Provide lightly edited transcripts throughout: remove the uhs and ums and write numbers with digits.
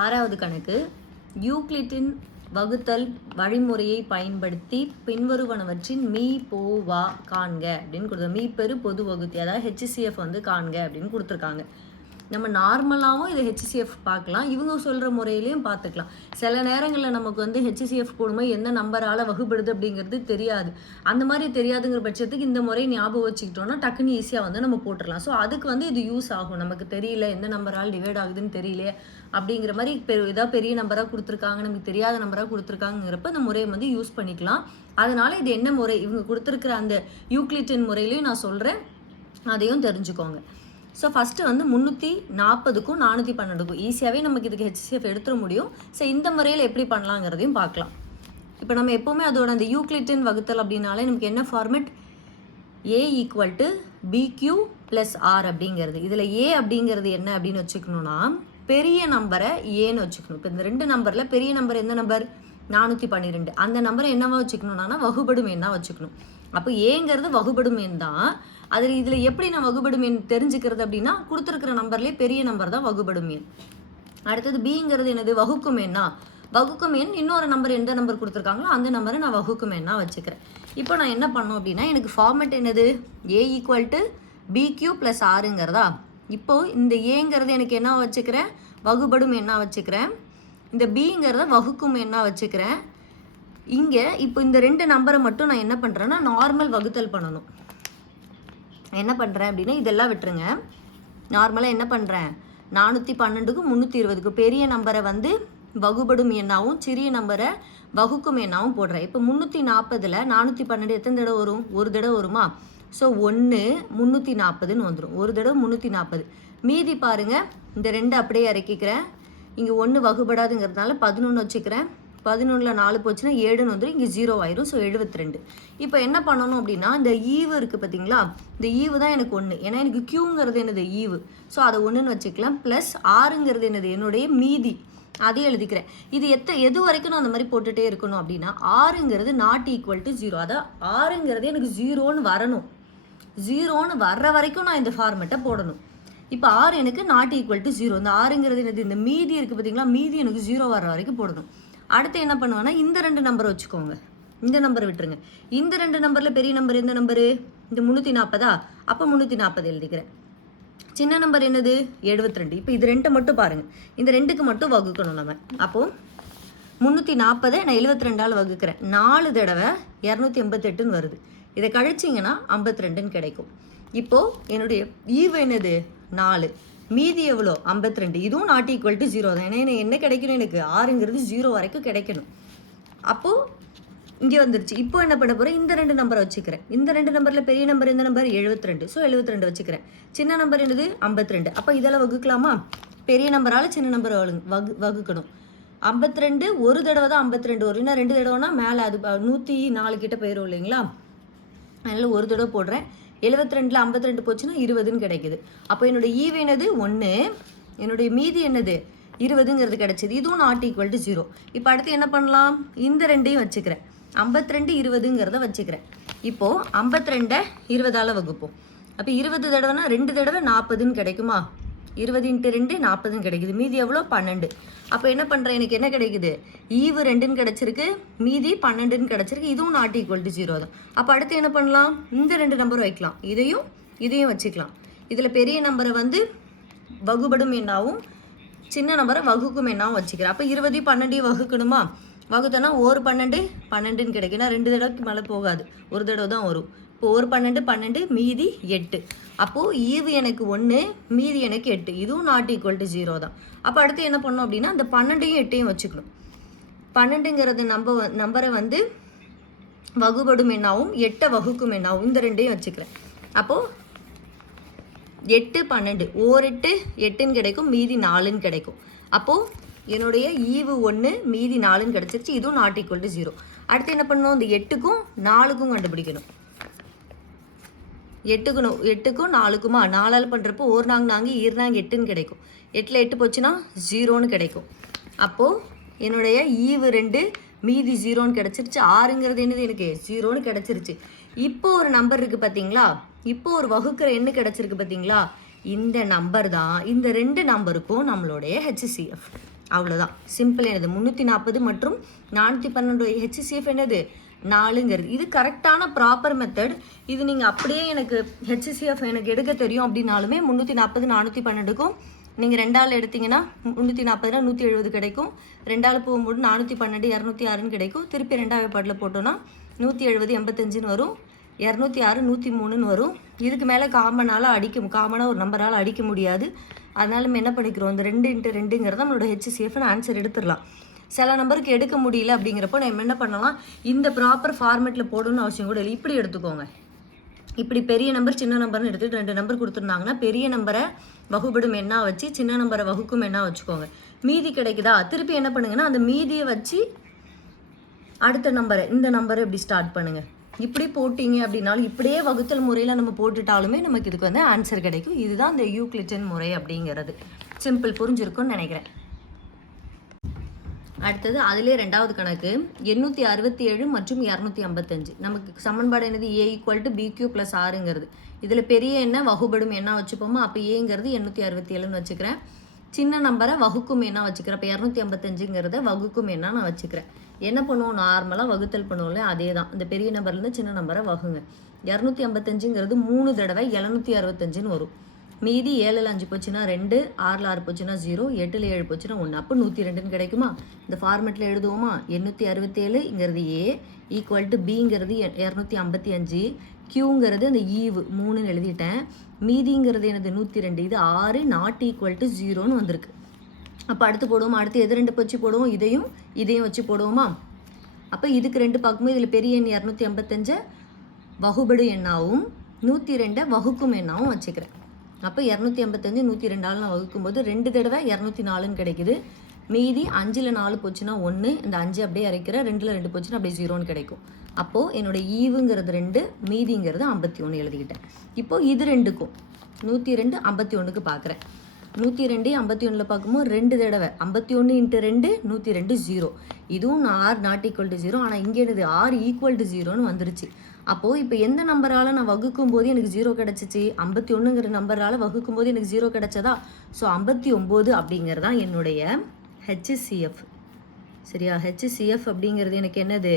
ஆறாவது கணக்கு யூக்ளிட்டின் வகுத்தல் வழிமுறையை பயன்படுத்தி பின்வருவனவற்றின் மீ போ வா காண்க அப்படின்னு கொடுத்தா மீ பெரு பொது வகுத்தி அதாவது ஹெச்சிசிஎஃப் வந்து காண்க அப்படின்னு கொடுத்துருக்காங்க. நம்ம நார்மலாகவும் இதை ஹெச்சிசிஎஃப் பார்க்கலாம், இவங்க சொல்கிற முறையிலையும் பார்த்துக்கலாம். சில நேரங்களில் நமக்கு வந்து ஹெச்சிசிஎஃப் போடும்போது எந்த நம்பரால் வகுப்படுது அப்படிங்கிறது தெரியாது. அந்த மாதிரி தெரியாதுங்கிற பட்சத்துக்கு இந்த முறை ஞாபகம் வச்சுக்கிட்டோம்னா டக்குன்னு ஈஸியாக வந்து நம்ம போட்டுடலாம். ஸோ அதுக்கு வந்து இது யூஸ் ஆகும். நமக்கு தெரியல எந்த நம்பரால் டிவைட் ஆகுதுன்னு தெரியல அப்படிங்கிற மாதிரி ஏதாவது பெரிய நம்பராக கொடுத்துருக்காங்க, நமக்கு தெரியாத நம்பராக கொடுத்துருக்காங்கிறப்ப இந்த முறையை வந்து யூஸ் பண்ணிக்கலாம். அதனால் இது என்ன முறை இவங்க கொடுத்துருக்குற அந்த யூக்ளிட்டின் முறையிலையும் நான் சொல்கிறேன், அதையும் தெரிஞ்சுக்கோங்க. ஸோ ஃபஸ்ட்டு வந்து 340க்கும் 412க்கும் ஈஸியாகவே நமக்கு இதுக்கு ஹெச்சிசிஎஃப் எடுத்துட முடியும். ஸோ இந்த முறையில் எப்படி பண்ணலாங்கிறதையும் பார்க்கலாம். இப்போ நம்ம எப்போவுமே அதோட அந்த யூக்ளிட்டின் வகுத்தல் அப்படின்னாலே நமக்கு என்ன format, A equal to B Q plus R அப்படிங்கிறது. இதில் ஏ அப்படிங்கிறது என்ன அப்படின்னு வச்சுக்கணுன்னா பெரிய நம்பரை ஏன்னு வச்சுக்கணும். இப்போ இந்த ரெண்டு நம்பரில் பெரிய நம்பர் எந்த நம்பர் 412, அந்த நம்பரை என்னவா வச்சுக்கணும்னா வகுபடும் எண்ணாக வச்சுக்கணும். அப்போ ஏங்கிறது வகுபடும் எண் தான். அதில் இதில் எப்படி நான் வகுபடும் எண் தெரிஞ்சுக்கிறது அப்படின்னா கொடுத்துருக்கிற நம்பர்லேயே பெரிய நம்பர் தான் வகுபடும் எண். அடுத்தது பிங்கிறது என்னது, வகுக்கும் எண்ணா. வகுக்கும் எண் இன்னொரு நம்பர் எந்த நம்பர் கொடுத்துருக்காங்களோ அந்த நம்பரை நான் வகுக்கும் எண்ணா வச்சுக்கிறேன். இப்போ நான் என்ன பண்ணோம் அப்படின்னா எனக்கு ஃபார்மெட் என்னது, ஏ ஈக்குவல் டு பிக்யூ ப்ளஸ் ஆருங்கிறதா. இப்போது இந்த ஏங்கிறது எனக்கு என்ன வச்சுக்கிறேன், வகுபடும் எண்ணா வச்சுக்கிறேன். இந்த பிங்கிறத வகுக்கும் எண்ணா வச்சுக்கிறேன். இங்கே இப்போ இந்த ரெண்டு நம்பரை மட்டும் நான் என்ன பண்ணுறேன்னா நார்மல் வகுத்தல் பண்ணணும். என்ன பண்ணுறேன் அப்படின்னா இதெல்லாம் விட்டுருங்க. நார்மலாக என்ன பண்ணுறேன், 412க்கும் 320க்கும் பெரிய நம்பரை வந்து வகுபடும் எண்ணாவும் சிறிய நம்பரை வகுக்கும் எண்ணாவும் போடுறேன். இப்போ 340ல் 412 எத்தனை தடவை வரும், ஒரு தடவை வருமா. ஸோ 1 340ன்னு வந்துடும், ஒரு தடவை 340. மீதி பாருங்கள், இந்த ரெண்டு அப்படியே இறக்கிக்கிறேன். இங்கே 1 வகுபடாதுங்கிறதுனால 11 வச்சுக்கிறேன். 11ல் 4 போச்சுன்னா 7ன்னு வந்துடும், இங்கே 0 ஆயிரும். ஸோ 72. இப்போ என்ன பண்ணணும் அப்படின்னா இந்த ஈவு இருக்குது பார்த்தீங்களா, இந்த ஈவு தான் எனக்கு 1, ஏன்னா எனக்கு கியூங்கிறது என்னது ஈவு. ஸோ அதை 1ன்னு வச்சுக்கலாம். ப்ளஸ் ஆறுங்கிறது என்னது என்னுடைய மீதி, அதையும் எழுதிக்கிறேன். இது எது வரைக்கும் நான் அந்த மாதிரி போட்டுகிட்டே இருக்கணும் அப்படின்னா ஆறுங்கிறது நாட் ஈக்குவல் டு 0, அதான் ஆறுங்கிறது எனக்கு 0ன்னு வரணும். 0ன்னு வர்ற வரைக்கும் நான் இந்த ஃபார்மெட்டை போடணும். இப்போ ஆறு எனக்கு நாட் ஈக்குவல் டு 0, இந்த ஆறுங்கிறது என்னது இந்த மீதி இருக்குது பார்த்தீங்களா, மீதி எனக்கு 0 வர்ற வரைக்கும் போடணும். அடுத்து என்ன பண்ணுவேன்னா இந்த ரெண்டு நம்பரை வச்சுக்கோங்க, இந்த நம்பரை விட்டுருங்க. இந்த ரெண்டு நம்பரில் பெரிய நம்பர் எந்த நம்பரு, இந்த 340. அப்போ 340 எழுதிக்கிறேன். சின்ன நம்பர் என்னது 72. இப்போ இது ரெண்டை மட்டும் பாருங்கள், இந்த ரெண்டுக்கு மட்டும் வகுக்கணும் நம்ம. அப்போது 340 நான் 72ஆல் வகுக்கிறேன். 4 தடவை 288ன்னு வருது. இதை கழிச்சிங்கன்னா 52ன்னு கிடைக்கும். இப்போது என்னுடைய ஈவு என்னது 4, மீதி எவ்வளோ 52. இதுவும் நாட் ஈக்குவல் டு 0 தான். ஏன்னா என்ன கிடைக்கணும், எனக்கு ஆறுங்கிறது 0 வரைக்கும் கிடைக்கணும். அப்போது இங்கே வந்துருச்சு. இப்போ என்ன பண்ண போகிறேன், இந்த ரெண்டு நம்பரை வச்சுக்கிறேன். இந்த ரெண்டு நம்பரில் பெரிய நம்பர் எந்த நம்பர் 72. ஸோ 72 வச்சுக்கிறேன். சின்ன நம்பர் என்னது 52. அப்போ இதெல்லாம் வகுக்கலாமா, பெரிய நம்பரால் சின்ன நம்பரை வகுக்கணும். 52 ஒரு தடவை தான் 52 வரும், இன்னும் 2 தடவைனா மேலே அது 104 கிட்ட போயிடும் இல்லைங்களா. அதனால் ஒரு தடவை போடுறேன். 72ல் 52 போச்சுன்னா 20ன்னு கிடைக்குது. அப்போ என்னுடைய ஈவு என்னது 1, என்னுடைய மீதி என்னது 20ங்கிறது கிடைச்சிது. இதுவும் நாட் ஈக்குவல் டு 0. இப்போ அடுத்து என்ன பண்ணலாம், இந்த ரெண்டையும் வச்சுக்கிறேன். 52 20ங்கிறத வச்சுக்கிறேன். இப்போது 52 20ஆல் வகுப்போம். அப்போ 20 தடவைனா 2 தடவை 40ன்னு கிடைக்குமா, 20 × 2 40ன்னு கிடைக்குது. மீதி எவ்வளோ 12. அப்போ என்ன பண்ணுறேன், எனக்கு என்ன கிடைக்குது, ஈவு 2ன்னு கிடச்சிருக்கு, மீதி 12ன்னு கிடச்சிருக்கு. இதுவும் நாட் ஈக்குவல் டு 0 தான். அப்போ அடுத்து என்ன பண்ணலாம், இந்த ரெண்டு நம்பர் வைக்கலாம், இதையும் வச்சுக்கலாம். இதில் பெரிய நம்பரை வந்து வகுபடும் எண்ணாவும் சின்ன நம்பரை வகுக்கும் எண்ணாவும் வச்சுக்கிறேன். அப்போ 20 12 வகுக்கணுமா, வகுத்தோன்னா ஒரு 12ன்னு கிடைக்கும். ஏன்னா 2 தடவைக்கு மேலே போகாது, ஒரு தடவை தான் வரும். இப்போ ஒரு 12 மீதி 8. அப்போது ஈவு எனக்கு 1, மீதி எனக்கு 8. இதுவும் நாட் ஈக்குவல் டு 0 தான். அப்போ அடுத்து என்ன பண்ணோம் அப்படின்னா இந்த 12யும் 8யும் வச்சுக்கணும். 12ங்கிறது நம்பரை வந்து வகுபடும் எண்ணாவும் 8 வகுக்கும் எண்ணாவும் இந்த ரெண்டையும் வச்சுக்கிறேன். அப்போது 8 12 ஓர் 8 8ன்னு கிடைக்கும், மீதி 4ன்னு கிடைக்கும். அப்போது என்னுடைய ஈவு 1, மீதி 4ன்னு கிடச்சிருச்சு. இதுவும் நாட் ஈக்குவல் டு 0. அடுத்து என்ன பண்ணணும், இந்த 8க்கும் 4க்கும் கண்டுபிடிக்கணும். 8க்கும் 4க்குமா, 4ஆல் பண்ணுறப்போ ஒரு நாங்க ஈர்னாங்க 8ன்னு கிடைக்கும். 8ல் 8 போச்சுன்னா 0ன்னு கிடைக்கும். அப்போது என்னுடைய ஈவு 2, மீதி 0ன்னு கிடச்சிருச்சு. ஆறுங்கிறது என்னது எனக்கு 0ன்னு கிடச்சிருச்சு. இப்போ ஒரு நம்பர் இருக்குது பார்த்தீங்களா, இப்போ ஒரு வகுக்கிற எண்ணு கிடச்சிருக்கு பார்த்தீங்களா, இந்த நம்பர் தான் இந்த 2 நம்பருக்கும் நம்மளுடைய HCF. அவ்வளோதான், சிம்பிள். என்னது 340 மற்றும் 412 HCF என்னது 4ங்கிறது. இது கரெக்டான ப்ராப்பர் மெத்தட். இது நீங்கள் அப்படியே எனக்கு HCF எனக்கு எடுக்க தெரியும் அப்படின்னாலுமே 340 412க்கும் நீங்கள் 2ஆல் எடுத்தீங்கன்னா 340னா 170 கிடைக்கும். 2ஆல் போகும்போது 412 206ன்னு கிடைக்கும். திருப்பி 2ஆவது பாட்டில் போட்டோன்னா 170 85ன்னு வரும். 206 103ன்னு வரும். இதுக்கு மேலே காமனாக ஒரு நம்பரால் அடிக்க முடியாது. அதனால நம்ம என்ன பண்ணிக்கிறோம், இந்த 2 × 2ங்கிறத நம்மளோட HCFன்னு ஆன்சர் எடுத்துடலாம். சில நம்பருக்கு எடுக்க முடியல அப்படிங்கிறப்போ நம்ம என்ன பண்ணலாம், இந்த ப்ராப்பர் ஃபார்மேட்டில் போடணும்னு அவசியம் கூட இல்லை. இப்படி எடுத்துக்கோங்க. இப்படி பெரிய நம்பர் சின்ன நம்பர்னு எடுத்துகிட்டு 2 நம்பர் கொடுத்துருந்தாங்கன்னா பெரிய நம்பரை வகுப்படும் எண்ணா வச்சு சின்ன நம்பரை வகுக்கும் எண்ணா வச்சுக்கோங்க. மீதி கிடைக்குதா, திருப்பி என்ன பண்ணுங்கன்னா அந்த மீதியை வச்சு அடுத்த நம்பரை இந்த நம்பரை இப்படி ஸ்டார்ட் பண்ணுங்கள். இப்படி போட்டிங்க அப்படின்னாலும் இப்படியே வகுத்தல் முறையில் நம்ம போட்டுட்டாலுமே நமக்கு இதுக்கு வந்து ஆன்சர் கிடைக்கும். இதுதான் இந்த யூக்ளிட்டன் முறை அப்படிங்கிறது. சிம்பிள், புரிஞ்சிருக்கும்னு நினைக்கிறேன். அடுத்தது அதிலே 2வது கணக்கு 867 மற்றும் 255. நமக்கு சமன்பாடு என்னது, A = BQ + Rங்கிறது. இதில் பெரிய எண்ணை வகுபடும் எண்ணா வச்சுப்போமா, அப்போ ஏங்கிறது 867ன்னு வச்சுக்கிறேன். சின்ன நம்பரை வகுக்கும் எண்ணா வச்சுக்கிறேன். இப்போ 255ங்கிறத வகுக்கும் எண்ணா நான் வச்சுக்கிறேன். என்ன பண்ணுவோம், நார்மலாக வகுத்தல் பண்ணுவோம்ல, அதே தான். இந்த பெரிய நம்பர்லேருந்து சின்ன நம்பரை வகுங்க. 255ங்கிறது 3 தடவை 765ன்னு வரும். மீதி 7ல் 5 போச்சுன்னா 2, 6ல் 6 போச்சுன்னா 0, 8ல் 7 போச்சுன்னா 1. அப்போ 102ன்னு கிடைக்குமா. இந்த ஃபார்மெட்டில் எழுதுவோமா, 867ங்கிறது A = Bங்கிறது 255, Qங்கிறது அந்த ஈவு 3ன்னு எழுதிட்டேன். மீதிங்கிறது என்னது 102. இது 6 ≠ 0ன்னு வந்திருக்கு. அப்போ அடுத்து போடுவோம். அடுத்து எது 2 வச்சு போடுவோம், இதையும் வச்சு போடுவோமா. அப்போ இதுக்கு 2 பார்க்கும்போது இதில் பெரிய எண் 255 வகுபடு எண்ணாவும் 102 வகுக்கும் எண்ணாவும் வச்சுக்கிறேன். அப்போ 255 102ஆல் நான் வகுக்கும்போது 2 தடவை 204ன்னு கிடைக்குது. மீதி 5ல் 4 போச்சுன்னா 1, இந்த 5 அப்படியே அரைக்கிறேன். 2ல் 2 போச்சுன்னா அப்படியே 0ன்னு கிடைக்கும். அப்போது என்னோடய ஈவுங்கிறது 2, மீதிங்கிறது 51 எழுதிக்கிட்டேன். இப்போது இது 2க்கும் 102 51க்கு பார்க்குறேன். 102 51ல் பார்க்கும்போது 2 தடவை 51 × 2 102 0. இதுவும் R ≠ 0. ஆனால் இங்கே என்னது R = 0ன்னு வந்துருச்சு. அப்போது இப்போ எந்த நம்பரால் நான் வகுக்கும் போது எனக்கு 0 கிடச்சிச்சு, 51ங்கிற நம்பரால் வகுக்கும் போது எனக்கு 0 கிடச்சதா. ஸோ 59 அப்படிங்கிறது தான் என்னுடைய HCF. சரியா, HCF அப்படிங்கிறது எனக்கு என்னது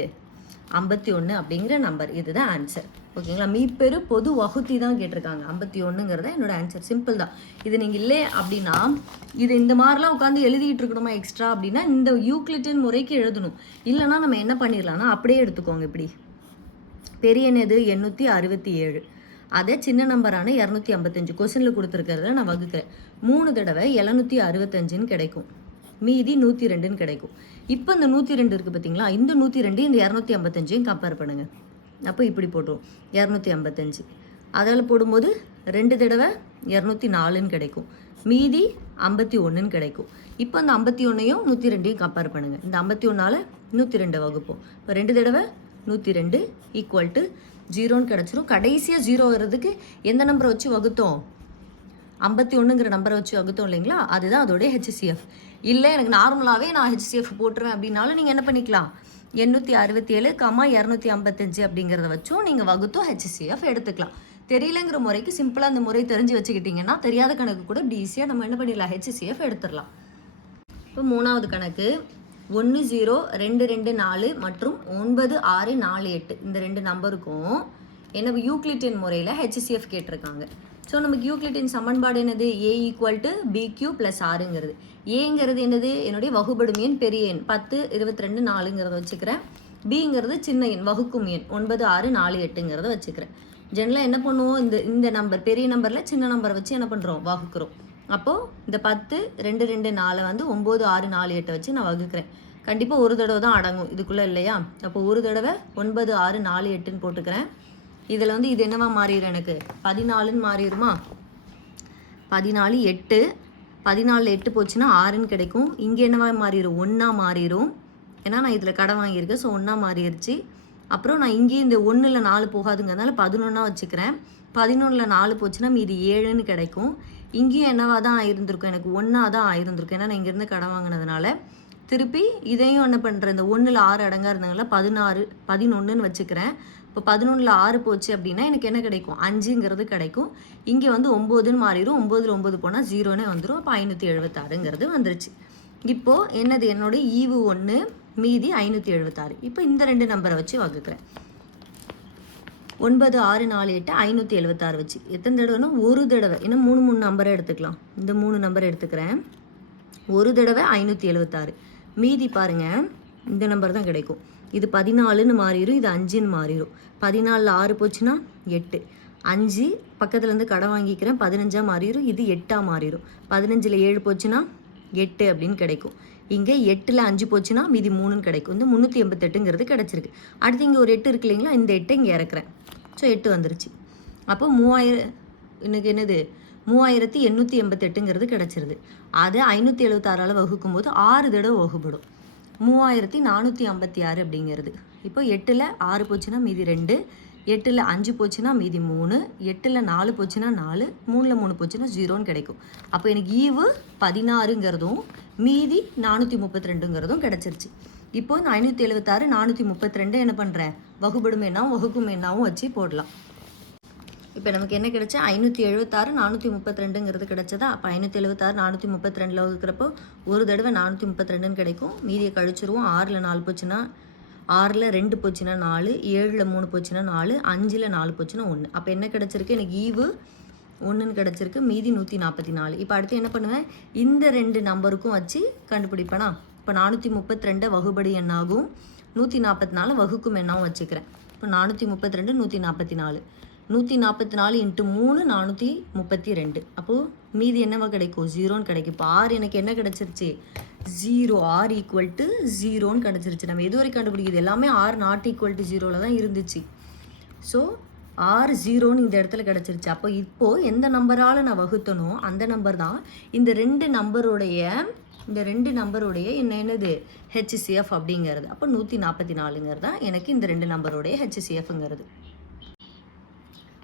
51 அப்படிங்கிற நம்பர். இதுதான் ஆன்சர். ஓகேங்களா, மீப்பெரு பொது வகுத்தி தான் கேட்டிருக்காங்க. 51ங்கிறத என்னோட ஆன்சர். சிம்பிள் தான். இது நீங்கள் இல்லை அப்படின்னா இது இந்த மாதிரிலாம் உட்காந்து எழுதிட்டு இருக்கணுமா எக்ஸ்ட்ரா அப்படின்னா இந்த யூக்ளிட்டன் முறைக்கு எழுதணும். இல்லைனா நம்ம என்ன பண்ணிடலாம்னா அப்படியே எடுத்துக்கோங்க. இப்படி பெரிய என்னது 867, அதை சின்ன நம்பரான 255 கொஸ்டினில் கொடுத்துருக்கிறத நான் வகுக்கிறேன். 3 தடவை 765ன்னு கிடைக்கும். மீதி 102ன்னு கிடைக்கும். இப்போ இந்த 102 இருக்குது பார்த்தீங்களா, இந்த 102 இந்த 255ஐயும் கம்பேர் பண்ணுங்கள். அப்போ இப்படி போட்டுரும் 255. அதில் போடும்போது 2 தடவை 204ன்னு கிடைக்கும். மீதி 51ன்னு கிடைக்கும். இப்போ அந்த 51ஐயும் 102ஐயும் கம்பேர் பண்ணுங்கள். இந்த 51ஆல் 102 வகுப்போம். இப்போ 2 தடவை 102 = 0ன்னு கிடச்சிரும். கடைசியாக 0 வர்றதுக்கு எந்த நம்பரை வச்சு வகுத்தோம், 51ங்கிற நம்பரை வச்சு வகுத்தோம் இல்லைங்களா, அதுதான் அதோடைய HCF. இல்லை எனக்கு நார்மலாகவே நான் HCF போட்டுருவேன் அப்படின்னாலும் நீங்கள் என்ன பண்ணிக்கலாம், 867, 255 அப்படிங்கிறத வச்சும் நீங்கள் வகுத்தோம் HCF எடுத்துக்கலாம். தெரியலங்கிற முறைக்கு சிம்பிளாக அந்த முறை தெரிஞ்சு வச்சுக்கிட்டிங்கன்னா தெரியாத கணக்கு கூட இப்படி ஈஸியாக நம்ம என்ன பண்ணிடலாம், HCF எடுத்துடலாம். இப்போ 3வது கணக்கு 10224 மற்றும் 9648 இந்த 2 நம்பருக்கும் என்ன யூக்ளிட்டன் முறையில் HCF கேட்டிருக்காங்க. ஸோ நமக்கு யூக்ளிட்டன் சமன்பாடு என்னது, A = BQ + Rங்கிறது. ஏங்கிறது என்னது, என்னுடைய வகுபடும் எண் பெரிய எண் 10 22 4ங்கிறத வச்சுக்கிறேன். Bங்கிறது சின்ன எண் வகுக்கும் எண் 9648ங்கிறத வச்சுக்கிறேன். ஜெனரலாக என்ன பண்ணுவோம், இந்த நம்பர் பெரிய நம்பரில் சின்ன நம்பரை வச்சு என்ன பண்ணுறோம், வகுக்கிறோம். அப்போது இந்த 10 2 2 4 வந்து 9 6 4 8 வச்சு நான் வகுக்கிறேன். கண்டிப்பாக ஒரு தடவை தான் அடங்கும் இதுக்குள்ளே இல்லையா. அப்போ ஒரு தடவை 9 6 4 8ன்னு போட்டுக்கிறேன். இதில் வந்து இது என்னவா மாறிடும், எனக்கு 14ன்னு மாறிடுமா. 14 8, 14 8 போச்சுன்னா 6ன்னு கிடைக்கும். இங்கே என்னவா மாறிடும், 1ஆ மாறிடும். ஏன்னா நான் இதில் கடை வாங்கியிருக்கேன். ஸோ 1ஆ மாறிடுச்சு. அப்புறம் நான் இங்கேயும் இந்த 1ல் 4 போகாதுங்கிறதுனால 11ஆ வச்சுக்கிறேன். 11ல் 4 போச்சுன்னா மீதி 7ன்னு கிடைக்கும். இங்கேயும் என்னவா தான் ஆயிருந்திருக்கும், எனக்கு 1ஆ தான் ஆயிருந்திருக்கும். ஏன்னா நான் இங்கேருந்து கடை வாங்கினதுனால. திருப்பி இதையும் என்ன பண்ணுறேன், இந்த 1ல் 6 அடங்கா இருந்ததுனால 11ன்னு வச்சுக்கிறேன். இப்போ 11ல் 6 போச்சு அப்படின்னா எனக்கு என்ன கிடைக்கும் 5ங்கிறது கிடைக்கும். இங்கே வந்து 9ன்னு மாறிடும். 9ல் 9 போனால் 0னே வந்துடும். அப்போ 576ங்கிறது வந்துருச்சு. இப்போது என்னது என்னோட ஈவு 1 மீதி 576. இப்போ இந்த 2 நம்பரை வச்சு வகுக்கிறேன். 9 6 4 8 576 வச்சு எத்தனை தடவைனா ஒரு தடவை. இன்னும் 3 நம்பரை எடுத்துக்கலாம். இந்த 3 நம்பரை எடுத்துக்கிறேன். ஒரு தடவை 576. மீதி பாருங்கள் இந்த நம்பர் தான் கிடைக்கும். இது 14ன்னு மாறிடும். இது 5ன்னு மாறிடும். 14ல் 6 போச்சுன்னா 8. 5 பக்கத்துலேருந்து கடை வாங்கிக்கிறேன். 15ஆக மாறிடும். இது 8ஆக மாறிடும். 15ல் 7 போச்சுன்னா 8 அப்படின்னு கிடைக்கும். இங்கே 8ல் 5 போச்சுன்னா மீதி 3ன்னு கிடைக்கும். இந்த 388ங்கிறது கிடச்சிருக்கு. அடுத்து இங்கே ஒரு 8 இருக்கு இல்லைங்களா, இந்த 8 இங்கே இறக்குறேன். ஸோ 8 வந்துருச்சு. அப்போ 3000 எனக்கு என்னது 3888ங்கிறது கிடச்சிருது. அதை 576ஆல் வகுக்கும்போது 6 தடவை வகுப்படும். 3456 அப்படிங்கிறது. இப்போ 8ல் 6 போச்சுன்னா மீதி 2, 8ல் 5 போச்சுன்னா மீதி 3, 8ல் 4 போச்சுன்னா 4, 3ல் 3 போச்சுன்னா 0ன்னு கிடைக்கும். அப்போ எனக்கு ஈவு 16ங்கிறதும் மீதி 432ங்கிறதும் கிடச்சிருச்சு. இப்போ இந்த 576 432 என்ன பண்ணுறேன், வகுபடும் எண்ணாவும் வகுக்கும் எண்ணாவும் வச்சு போடலாம். இப்போ நமக்கு என்ன கிடைச்சா 576 432ங்கிறது கிடைச்சதா. அப்போ 576 432 வகுக்கிறப்போ ஒரு தடவை 432ன்னு கிடைக்கும். மீதியை கழிச்சிருவோம். 6ல் 4 போச்சுன்னா 6ல் 2 போச்சுன்னா 4, 7ல் 3 போச்சுன்னா 4, 5ல் 4 போச்சுன்னா 1. அப்போ என்ன கிடச்சிருக்கு, எனக்கு ஈவு 1ன்னு கிடச்சிருக்கு. மீதி 144. இப்போ அடுத்து என்ன பண்ணுவேன், இந்த 2 நம்பருக்கும் வச்சு கண்டுபிடிப்பேனா. இப்போ 432 வகுபடி எண்ணாகும், 144 வகுக்கும் எண்ணாவும் வச்சுக்கிறேன். இப்போ 432 144 144 × 3 432. அப்போது மீதி என்னவா கிடைக்கும், 0ன்னு கிடைக்கும். இப்போ R எனக்கு என்ன கிடச்சிருச்சு, 0. R = 0ன்னு கிடச்சிருச்சு. நம்ம எது வரைக்கும் கண்டுபிடிக்குது, எல்லாமே R ≠ 0ல் தான் இருந்துச்சு. ஸோ R 0ன்னு இந்த இடத்துல கிடச்சிருச்சு. அப்போ இப்போது எந்த நம்பரால் நான் வகுத்தனோ அந்த நம்பர் தான் இந்த ரெண்டு நம்பருடைய என்னது HCF அப்படிங்கிறது. அப்போ 144ங்கிறது தான் எனக்கு இந்த 2 நம்பருடைய HCFங்கிறது.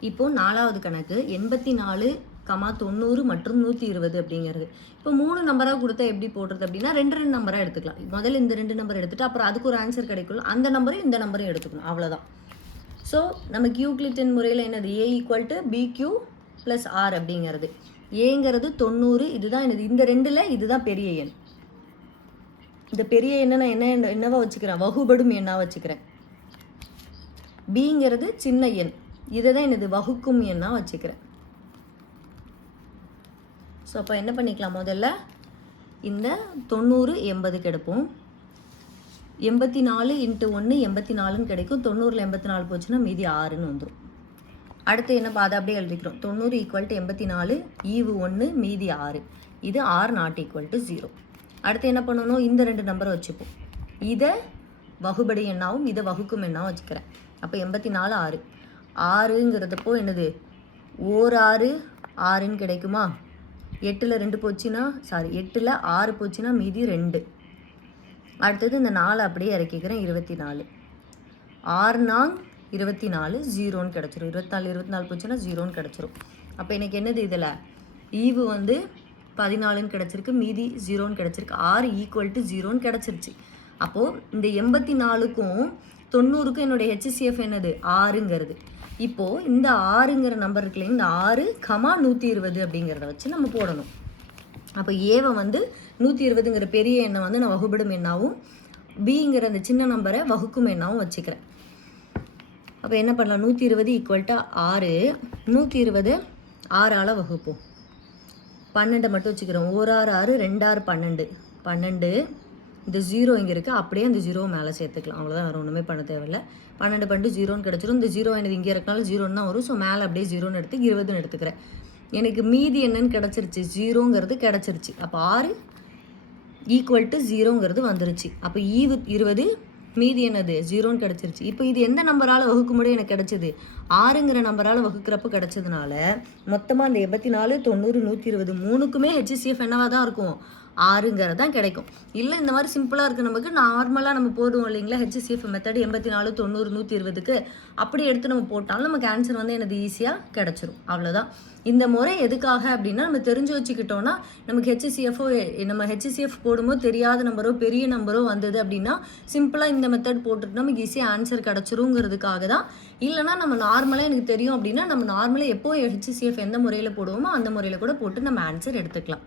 இப்போது 4வது கணக்கு 84, 90 மற்றும் 120 அப்படிங்கிறது. இப்போ 3 நம்பராக கொடுத்தா எப்படி போடுறது அப்படின்னா 2 நம்பராக எடுத்துக்கலாம். முதல்ல இந்த 2 நம்பர் எடுத்துகிட்டு அப்புறம் அதுக்கு ஒரு ஆன்சர் கிடைக்கும். அந்த நம்பரையும் இந்த நம்பரையும் எடுத்துக்கணும், அவ்வளோதான். ஸோ நமக்கு யூக்ளிட்டின் முறையில் என்னது A = BQ + R அப்படிங்கிறது. ஏங்கிறது 90, இதுதான் என்னது இந்த 2ல் இதுதான் பெரிய எண். இந்த பெரிய எண்ணை நான் என்னவா வச்சுக்கிறேன், வகுபடும் எண்ணாக வச்சுக்கிறேன். Bங்கிறது சின்ன எண், இதை தான் என்னது வகுக்கும் எண்ணாக வச்சுக்கிறேன். ஸோ அப்போ என்ன பண்ணிக்கலாம், முதல்ல இந்த 90 80க்கு எடுப்போம். 84 × 1 84ன்னு கிடைக்கும். 90ல் 84 போச்சுன்னா மீதி 6ன்னு வந்துடும். அடுத்து என்ன அதை அப்படியே எழுதிக்கிறோம். 90 = 84, ஈவு 1 மீதி 6. இது R ≠ 0. அடுத்து என்ன பண்ணணும், இந்த 2 நம்பரை வச்சுப்போம். இதை வகுபடி எண்ணாவும் இதை வகுக்கும் எண்ணாவும் வச்சுக்கிறேன். அப்போ 84 6 6ங்கிறதப்போ என்னது 1 6ன்னு கிடைக்குமா. 8ல் 2 போச்சுன்னா 8ல் 6 போச்சுன்னா மீதி 2. அடுத்தது இந்த 4 அப்படியே இறக்கிக்கிறேன். 24 6 நாங் 24 0ன்னு கிடச்சிரும். 24 போச்சுன்னா 0ன்னு கிடச்சிரும். அப்போ எனக்கு என்னது இதில் ஈவு வந்து 14ன்னு கிடச்சிருக்கு, மீதி 0ன்னு கிடச்சிருக்கு. R = 0ன்னு கிடச்சிருச்சு. அப்போது இந்த 84க்கும் 90க்கும் என்னுடைய HCF என்னது 6ங்கிறது. இப்போது இந்த 6ங்கிற நம்பர் இருக்குல்ல, இந்த 6, 120 அப்படிங்கிறத வச்சு நம்ம போடணும். அப்போ ஏவை வந்து 120ங்கிற பெரிய எண்ணை வந்து நான் வகுபடும் எண்ணாவும் Bங்கிற அந்த சின்ன நம்பரை வகுக்கும் எண்ணாவும் வச்சுக்கிறேன். அப்போ என்ன பண்ணலாம், 120 = 6. 120 6ஆல் வகுப்போம். 12 மட்டும் வச்சுக்கிறோம். 1 6 6, 2 6 12 12. இந்த 0 இங்கே இருக்குது, அப்படியே அந்த 0 மேலே சேர்த்துக்கலாம். அவ்வளோதான், வேறு ஒன்றுமே பண்ண தேவையில்லை. 12 12 0ன்னு கிடச்சிரும். இந்த 0 எனக்கு இங்கே இருக்கனால 0ன்னு தான் வரும். ஸோ மேலே அப்படியே 0ன்னு எடுத்து 20ன்னு எடுத்துக்கிறேன். எனக்கு மீதி என்னன்னு கிடச்சிருச்சு, 0ங்கிறது கிடச்சிருச்சு. அப்போ R = 0ங்கிறது வந்துருச்சு. அப்போ ஈவு 20, மீதி என்னது 0ன்னு கிடச்சிருச்சு. இப்போ இது எந்த நம்பரால் வகுக்கும்போது எனக்கு கிடச்சிது, 6ங்கிற நம்பரால் வகுக்கிறப்ப கிடச்சதுனால மொத்தமாக அந்த 84, 90, 120 3க்குமே ஹெச்சிசிஎஃப் என்னவாக தான் இருக்கும், 6ங்கிறது தான் கிடைக்கும். இல்லை இந்த மாதிரி சிம்பிளாக இருக்குது, நமக்கு நார்மலாக நம்ம போடுவோம் இல்லைங்களா ஹெச்சிசிஎஃப் மெத்தட் 84, 90, 120க்கு அப்படி எடுத்து நம்ம போட்டாலும் நமக்கு ஆன்சர் வந்து எனக்கு ஈஸியாக கிடச்சிரும். அவ்வளோதான். இந்த முறை எதுக்காக அப்படின்னா நம்ம தெரிஞ்சு வச்சுக்கிட்டோன்னா நமக்கு ஹெச்சிசிஎஃப் போடும்போது தெரியாத நம்பரோ பெரிய நம்பரோ வந்தது அப்படின்னா சிம்பிளாக இந்த மெத்தட் போட்டுட்டு நமக்கு ஈஸியாக ஆன்சர் கிடச்சிருங்கிறதுக்காக தான். இல்லைனா நம்ம நார்மலாக எனக்கு தெரியும் அப்படின்னா நம்ம நார்மலாக எப்போ ஹெச்சிசிஎஃப் எந்த முறையில் போடுவோமோ அந்த முறையில் கூட போட்டு நம்ம ஆன்சர் எடுத்துக்கலாம்.